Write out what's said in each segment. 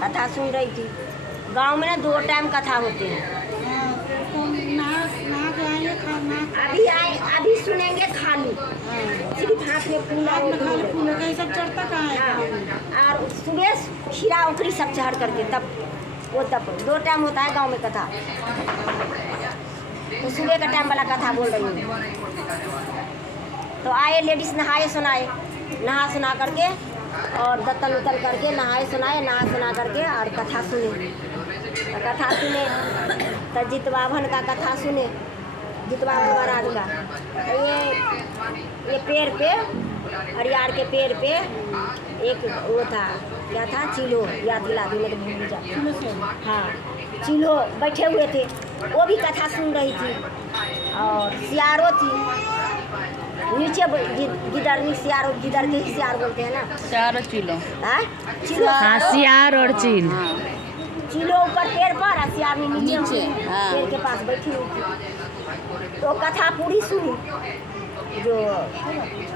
कथा सुन रही थी। गांव में ना 2 टाइम कथा होते हैं। अभी सुनेंगे खाली, सिर्फ हाथ में फूल सब चढ़ता कहाँ है? और सुबह खीरा उखरी सब चढ़ करके तब 2 टाइम होता है गांव में कथा। तो सुबह का टाइम वाला कथा बोल रही हूँ। तो आए लेडीज नहाए सुनाए, नहा सुना करके और दत्तन उतल करके नहाए सुनाए, नहा सुना करके और कथा सुने। तो कथा सुने तो जितवाभन का कथा सुने, जितवाभन महाराज का। तो ये पेड़ पे, हरियार के पेड़ पे एक वो था, क्या था, चिलो याद दिला दी मतलब भूल जा। हाँ, चिलो बैठे हुए थे, वो भी कथा सुन रही थी। और सियारो थी नीचे, गिदरनी सियारो, गिदर के ही सियार बोलते हैं ना, सियार और चिलो। हाँ, चिलो, हाँ, सियार और चील। चिलो ऊपर पेड़ पर और सियार नीचे हाँ। पेड़ के पास बैठी हुई थी। तो कथा पूरी सुनी, जो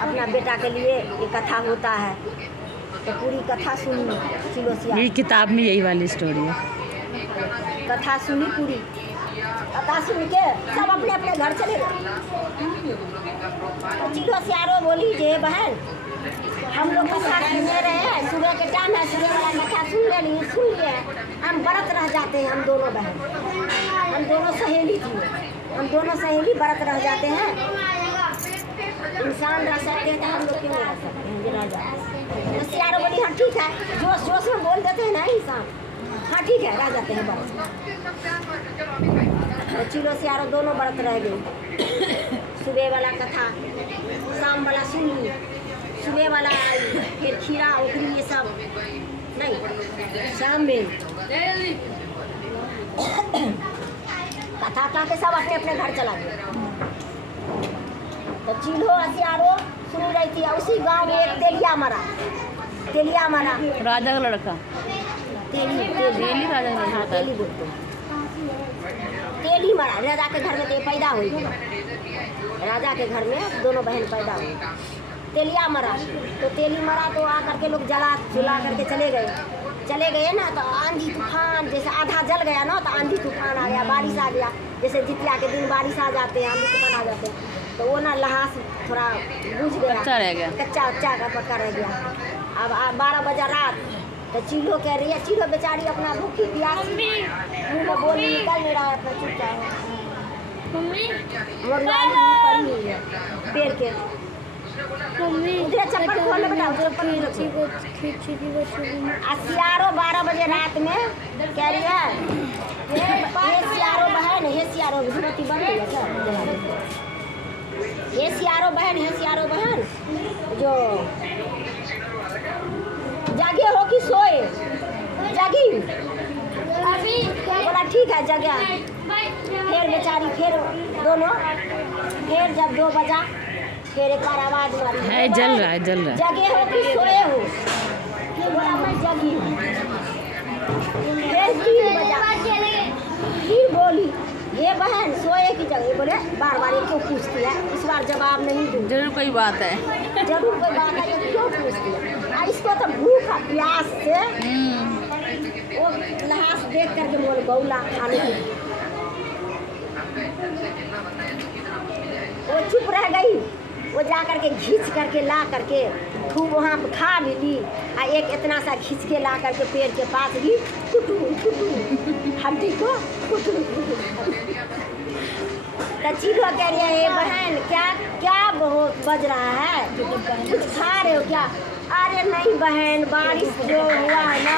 अपना बेटा के लिए ये कथा होता है, तो पूरी कथा सुनी चिलो सियार। ये किताब में यही वाली स्टोरी है। कथा सुनी पूरी, कथा सुन के सब अपने अपने घर चले गए। तो चिलो सियारो बोली, जे बहन हम लोग कथा सुनने रहे हैं, सुबह के टाइम है, सुबह वाला कथा सुन लिए, हम व्रत रह जाते हैं। हम दोनों बहन, हम दोनों सहेली थी, हम दोनों सहेली व्रत रह जाते हैं। इंसान रह सकते हैं तो हम लोग क्यों रह सकते हैं, रह जाते। तो सियारो बोली हाँ ठीक है, जोश जोश में बोल देते हैं ना इंसान, हाँ ठीक है रह जाते हैं व्रत। तो चिलो सियारो दोनों व्रत रह गए। सुबह वाला कथा शाम वाला सुन ली, सुबह वाला फिर खीरा उखरी ये सब नहीं, शाम में कथा के सब अपने अपने घर चला गए। तो चिलो सियारो सुन रही थी। उसी गांव में एक तेलिया मरा, राजा का लड़का। तेली राजा का हाँ, लड़का। तेली बोलते हैं। तेली मरा, राजा के घर में तो पैदा हुई, राजा के घर में दोनों बहन पैदा हुई। तेलिया मरा, तो तेली मरा तो आ करके लोग जला करके चले गए ना। तो आंधी तूफान, जैसे आधा जल गया ना तो आंधी तूफान आ गया, बारिश आ गया। जैसे जितिया के दिन बारिश आ जाते हैं, आंधी तूफान आ जाते हैं। तो वो ना लहास थोड़ा बुझ गया, कच्चा रह गया, कच्चा का पक्का रह गया। अब 12 बजे रात, तो चिलो कह रही है, चिलो बेचारी अपना भूखी प्यासी, मुँह में बोली निकल नहीं रहा है, अपना चुपचाप पेड़ के उधर चप्पल खोल बेटा, चप्पल सियारो 12 बजे रात में कह रही है, ये सियारो बहन, हे सियारो विभूति बन गई है क्या? हे सियारो बहन जो जागे हो कि सोए? जागी। अभी बोला ठीक है जगह। फिर बेचारी दोनों जब 2 बजा, फिर एक बार आवाज मारी, है जल रहा है। जगे हो कि सोए हो? फिर बोला मैं जगी हूँ। फिर 3 बजा, फिर बोली ये बहन सोए की जगह? बोले बार बार ये क्यों पूछती है, इस बार जवाब नहीं दूँ। जरूर कोई बात है, ये क्यों पूछती है? इसको तो भूख प्यास से वो नहास देख करके बोल बौला खाने की, वो चुप रह गई। वो जा करके घींच करके ला करके खूब वहाँ पर खा भी ली। और एक इतना सा खींच के ला करके पेड़ के पास भी कुटू हड्डी को कुटू। तो चिलो कह रही है, बहन क्या बहुत बज रहा है, कुछ खा रहे हो क्या? अरे नहीं बहन, बारिश जो हुआ है ना,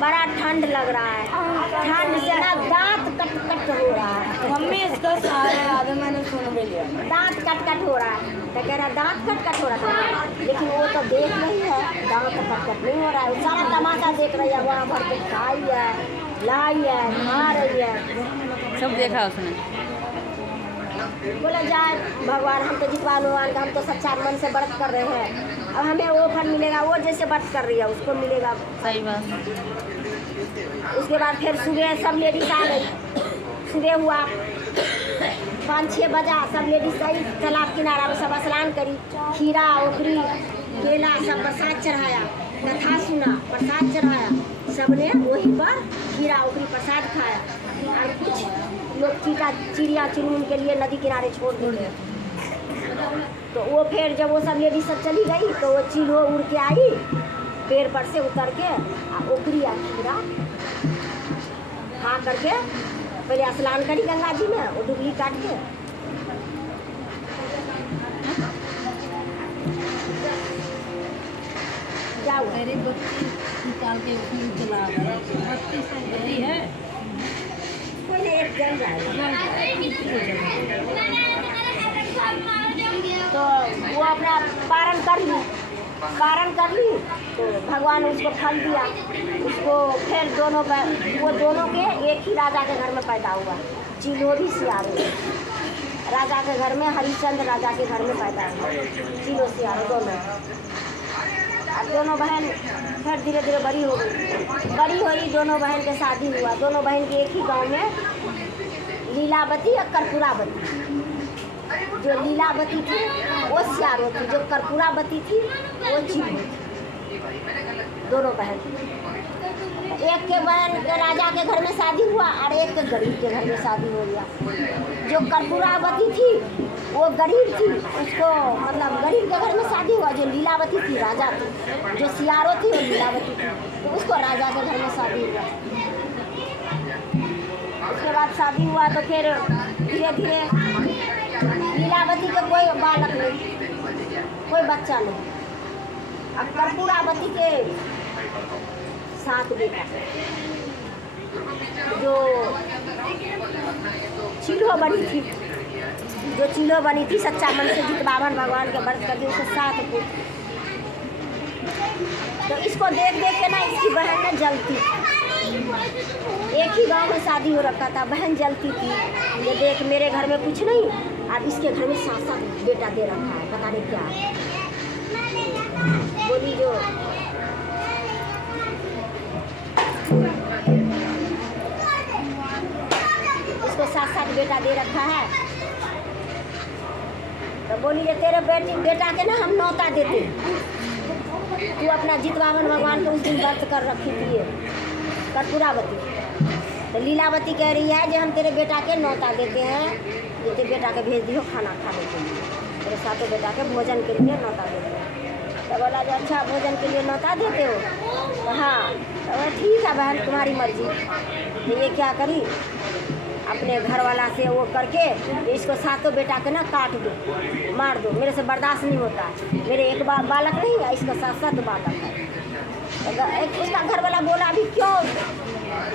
बड़ा ठंड लग रहा है, ठंड से ना दांत कट हो रहा है। मम्मी इसका सारे आधे मैंने सुन भी लिया, दांत कट हो रहा है। तो कह रहा दांत कट हो रहा था, लेकिन वो तो देख रही है दांत कट नहीं हो रहा है। सारा तमाशा देख रही है, वहाँ भर के खाई है, लाई है, खा रही है, सब देखा उसने। बोला जाए भगवान, हम तो जितवा भगवान का, हम तो सच्चा मन से व्रत कर रहे हैं। अब हमें वो फल मिलेगा, वो जैसे व्रत कर रही है उसको मिलेगा। सही बात। उसके बाद फिर सुबह सब लेडीज आ गई। सुबह हुआ 5-6 बजा, सब लेडीज आई तालाब किनारा में, सब स्नान करी, खीरा उखरी केला सब प्रसाद चढ़ाया, कथा सुना, प्रसाद चढ़ाया, सबने वहीं पर खीरा ऊपरी प्रसाद खाया और कुछ लोग चिड़िया चुनमुन के लिए नदी किनारे छोड़ दिए। तो वो फिर जब वो सब लेडीज सब चली गई तो वो चील उड़ के आई पेड़ पर से उतर के ऊपरी आ खीरा खा करके पहले स्नान करी गंगा जी में वो डुबली काट के। जाओ मेरी बत्ती निकाल के उसमें जला दो। बत्ती से गई है कोई नहीं, एक जल जाएगा। तो वो अपना पारण कर ली तो भगवान ने उसको फल दिया। उसको फिर वो दोनों के एक ही राजा के घर में पैदा हुआ, चिलो भी सियारो। राजा के घर में हरिश्चंद्र राजा के घर में पैदा हुआ, चिलो सियारो दोनों। अब दोनों बहन फिर धीरे धीरे बड़ी हो गई। दोनों बहन के शादी हुआ। दोनों बहन के एक ही गांव में लीलावती और कर्पूरावती। जो लीलावती थी वो सियारो थी, जो कर्पूरावती थी वो चिलो थी। दोनों बहन, एक के बहन के राजा के घर में शादी हुआ और एक के गरीब के घर में शादी हो गया। जो कर्पूरावती थी वो गरीब थी, उसको मतलब गरीब के घर में शादी हुआ। जो लीलावती थी राजा थी, जो सियारो थी वो लीलावती थी, तो उसको राजा के घर में शादी हुआ। उसके बाद शादी हुआ तो फिर धीरे धीरे लीलावती के कोई बालक नहीं, कोई बच्चा नहीं। अब कर्पूरावती के 7 बेटा, जो चिलो बनी थी सच्चा मन से जितवाहन भगवान के व्रत करके उसको 7 पुत्र। तो इसको देख के ना इसकी बहन ने जलती थी। एक ही गांव में शादी हो रखा था, बहन जलती थी। ये देख मेरे घर में कुछ नहीं, अब इसके घर में 7 बेटा दे रखा है, पता नहीं क्या है। बोली जो उसको 7 बेटा दे रखा है। तो बोली ये तेरे बेटा के ना हम न्योता देते, तू अपना जितवाहन भगवान को उस दिन व्रत कर रखी थी कर्पूरावती। तो लीलावती कह रही है जो हम तेरे बेटा के न्योता देते हैं, ये तेरे बेटा के भेज दियो खाना खाने के लिए, तेरे 7 बेटा के भोजन के लिए न्योता देते हैं। तो बोला जो अच्छा भोजन के लिए न्योता देते हो, तो हाँ। तो ठीक है बहन तुम्हारी मर्जी। तो ये क्या करी, अपने घर वाला से वो करके इसको 7 बेटा के ना काट दो, मार दो, मेरे से बर्दाश्त नहीं होता। मेरे एक बालक नहीं है, इसका 7 बालक है। तो एक उसका घर वाला बोला अभी क्यों,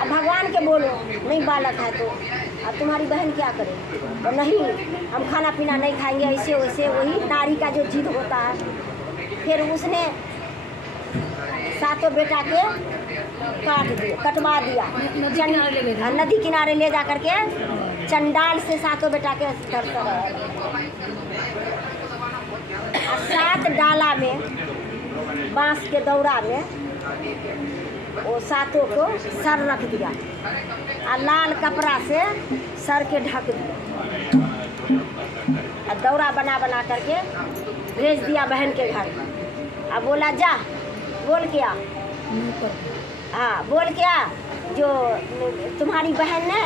अब भगवान के बोलो, नहीं बालक है तो अब तुम्हारी बहन क्या करे। तो नहीं हम खाना पीना नहीं खाएंगे, ऐसे वैसे, वही नारी का जो जिद होता है। फिर उसने 7 बेटा के कटवा दिया, नदी किनारे ले जा करके चंडाल से 7 बेटा के 7 डाला में बांस के दौरा में वो 7 को सर रख दिया और लाल कपड़ा से सर के ढक दिया और दौरा बना करके भेज दिया बहन के घर। अब बोला जा बोल के आ, हाँ बोल के आ, जो तुम्हारी बहन ने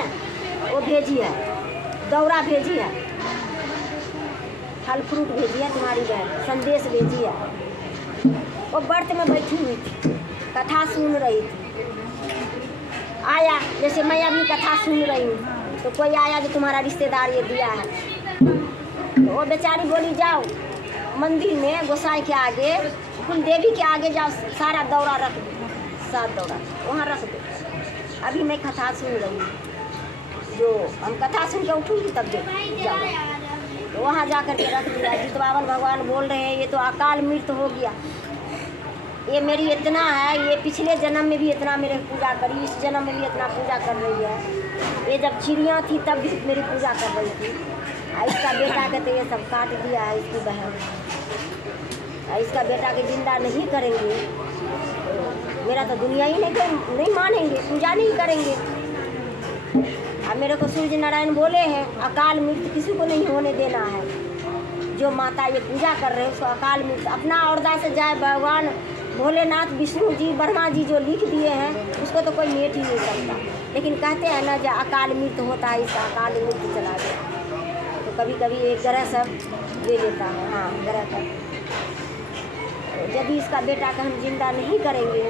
वो भेजी है, दौरा भेजी है, फल फ्रूट भेजी है तुम्हारी बहन, संदेश भेजी है। वो व्रत में बैठी हुई थी, कथा सुन रही थी। आया जैसे मैं अभी कथा सुन रही हूँ, तो कोई आया जो तुम्हारा रिश्तेदार ये दिया है। तो वो बेचारी बोली जाओ मंदिर में गोसाई के आगे, कुल देवी के आगे जाओ, सारा दौरा रख दो, 7 दौरा वहाँ रख दो। अभी मैं कथा सुन रही हूँ, जो हम कथा सुन के उठूँगी तब जाओ। तो वहाँ जा कर के रख दिया। जितवाहन भगवान बोल रहे हैं ये तो अकाल मृत्यु हो गया, ये मेरी इतना है, ये पिछले जन्म में भी इतना मेरे पूजा करी, इस जन्म में भी इतना पूजा कर रही है। ये जब चिड़िया थी तब भी मेरी पूजा कर रही थी। इसका बेटा के तो ये सब काट दिया है इसकी बहन, इसका बेटा के जिंदा नहीं करेंगे, मेरा तो दुनिया ही नहीं मानेंगे, पूजा नहीं करेंगे। अब मेरे को सूर्य नारायण बोले हैं अकाल मृत्यु किसी को नहीं होने देना है। जो माता ये पूजा कर रहे हैं उसको अकाल मृत्यु, अपना औरदा से जाए भगवान भोलेनाथ, विष्णु जी, ब्रह्मा जी जो लिख दिए हैं उसको तो कोई मेट ही नहीं सकता। लेकिन कहते हैं ना जो अकाल मृत्यु होता है, इसका अकाल मृत्यु चला गया। तो कभी कभी एक ग्रह सब दे देता है। हाँ, ग्रह का यदि इसका बेटा का हम जिंदा नहीं करेंगे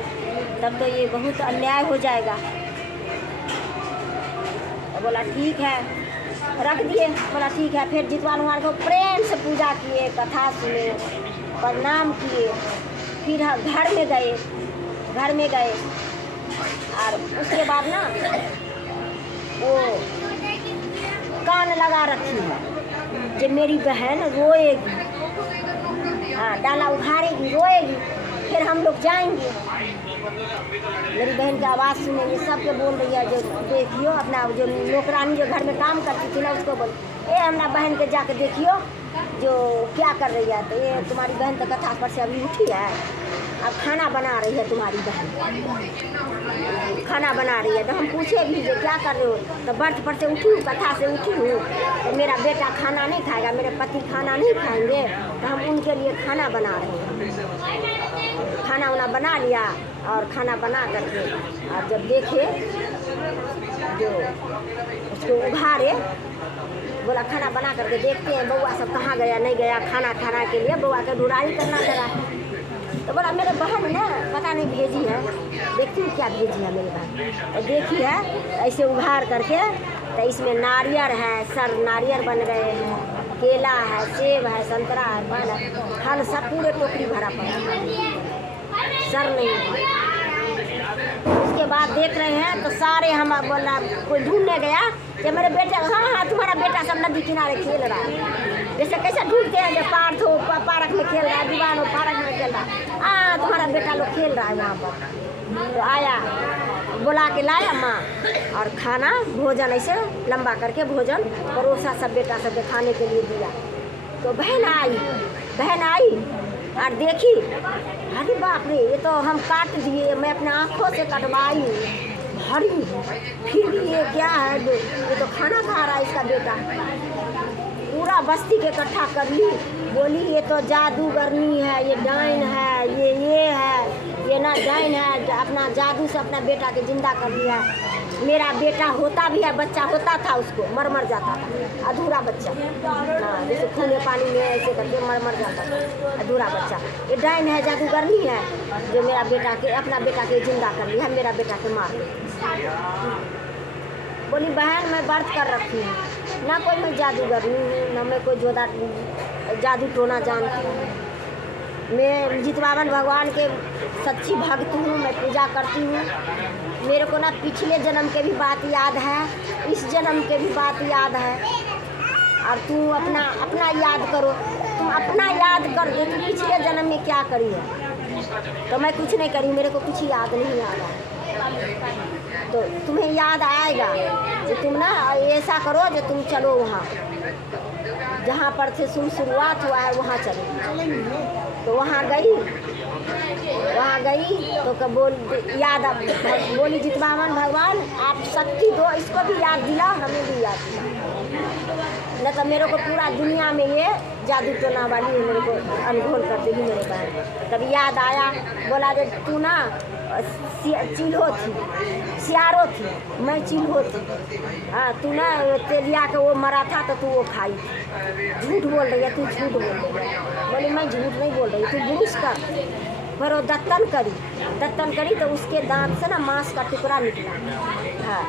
तब तो ये बहुत अन्याय हो जाएगा। तो बोला ठीक है, रख दिए। बोला ठीक है। फिर जितवान भगवान को प्रेम से पूजा किए, कथा सुने, प्रणाम किए। फिर घर में गए और उसके बाद ना वो कान लगा रखी है कि मेरी बहन रोएगी, हाँ, डाला उखाड़ेगी, रोएगी, फिर हम लोग जाएंगे। मेरी बहन की आवाज़ सुनेंगे, सबके बोल रही है। जो देखियो अपना जो नौकरानी जो घर में काम करती थी ना उसको बोल, हमारा बहन के जाके देखियो जो क्या कर रही है। तो ये तुम्हारी बहन तो कथा पर से अभी उठी है, अब खाना बना रही है। तुम्हारी बहन खाना बना रही है। तो हम पूछे भी जो क्या कर रहे हो, तो बर्थ पर से उठी हूँ, कथा से उठी हूँ, तो मेरा बेटा खाना नहीं खाएगा, मेरे पति खाना नहीं खाएंगे, तो हम उनके लिए खाना बना रहे हैं। खाना वाना बना लिया और खाना बना करके और जब देखे जो उसको उघारे, बोला खाना बना करके देखते हैं बउआ सब कहाँ गया, नहीं गया। खाना खाना के लिए बउआ के ढुराई करना करा। तो बोला मेरे बहन ने पता नहीं भेजी है, देखती हूँ क्या भेजी है मेरी बहन। तो देखी है ऐसे उघार करके, तो इसमें नारियल है, सर नारियल बन गए हैं, केला है, सेब है, संतरा है, फल है, फल सब पूरे टोकरी भरा पड़ा है, सर नहीं। उसके बाद देख रहे हैं तो सारे हम बोला कोई ढूंढने गया कि मेरे बेटे, हाँ तुम्हारा बेटा सब नदी किनारे खेल रहा है। जैसे कैसे ढूंढते हैं जब पार्थ हो पार्क में खेल रहा है, दीवान हो पार्क में खेल रहा है, तुम्हारा बेटा लोग खेल रहा है वहाँ पर। तो आया, बुला के लाया माँ और खाना भोजन ऐसे लंबा करके भोजन परोसा, सब बेटा सब खाने के लिए दिया। तो बहन आई और देखी, अरे बाप रे, ये तो हम काट दिए, मैं अपने आँखों से कटवाई हरी, फिर भी ये क्या है, ये तो खाना खा रहा है इसका बेटा। पूरा बस्ती के इकट्ठा कर ली, बोली ये तो जादूगरनी है, ये डाइन है, ये है, ये ना डाइन है, अपना जादू से अपना बेटा के जिंदा कर दिया। मेरा बेटा होता भी है, बच्चा होता था उसको मर जाता था, अधूरा बच्चा, हाँ, जैसे खूने पानी में ऐसे करके मर जाता था, अधूरा बच्चा। ये डाइन है, जादूगरनी है, जो मेरा बेटा के अपना बेटा के जिंदा कर लिया, मेरा बेटा के मार दिया। बोली बहन मैं व्रत कर रखी हूँ, ना कोई मैं जादूगरनी हूँ, ना मैं कोई जादू टोना जानती हूँ। मैं जितवावन भगवान के सच्ची भक्त हूँ, मैं पूजा करती हूँ। मेरे को ना पिछले जन्म के भी बात याद है, इस जन्म के भी बात याद है। और तू अपना याद करो, तुम अपना याद कर दे, तुम पिछले जन्म में क्या करी है। तो मैं कुछ नहीं करी, मेरे को कुछ याद नहीं आ रहा। तो तुम्हें याद आएगा कि तुम ना ऐसा करो जो तुम चलो वहाँ जहाँ पर से शुरुआत हुआ है वहाँ चलो। तो वहाँ गई तो बोली जितवावन भगवान आप शक्ति दो, इसको भी याद दिला, हमें भी याद दिला, न तो मेरे को पूरा दुनिया में ये जादू टोना वाली है, मेरे को अनघोल कर देगी मेरे बहन। तब याद आया, बोला जब तू ना चिल्हो थी, सियारो थी, मैं चिल्हो थी, हाँ, तू ना तेलिया के वो मरा था तो तू वो खाई थी, झूठ बोल रही है, तू झूठ बोल रही है। बोली मैं झूठ नहीं बोल रही, तू बुरुश कर। फिर वो दत्तन करी तो उसके दांत से ना मांस का टुकड़ा निकला, हाँ।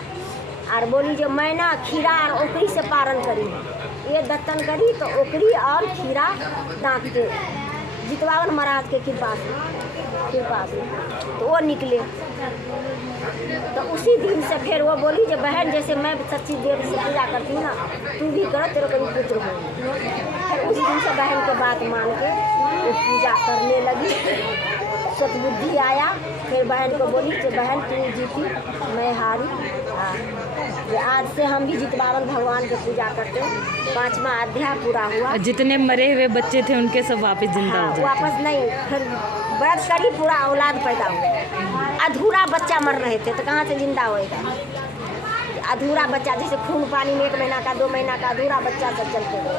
और बोली जो मैं ना खीरा और ओकरी से पारण करी, ये दत्तन करी तो ओकरी और खीरा दांत के जितवावन महाराज के कृपा से तो वो निकले। तो उसी दिन से फिर वो बोली जो बहन जैसे मैं सच्ची देव से पूजा करती हूँ ना, तू भी करो, तेरे को भी पुत्र हो। फिर उस दिन से बहन को बात मान के वो पूजा करने लगी, सतबुद्धि आया। फिर बहन को बोली कि बहन तू जीती, मैं हारी। आज से हम भी जितवावन भगवान की पूजा करते हैं। 5वां अध्याय पूरा हुआ। जितने मरे हुए बच्चे थे उनके सब वापस जिंदा हो जाते। वापस नहीं, फिर व्रत करी, पूरा औलाद पैदा हुआ। अधूरा बच्चा मर रहे थे तो कहाँ से जिंदा होएगा। अधूरा बच्चा जैसे खून पानी में 1 महीना का 2 महीना का अधूरा बच्चा सब चलते गए।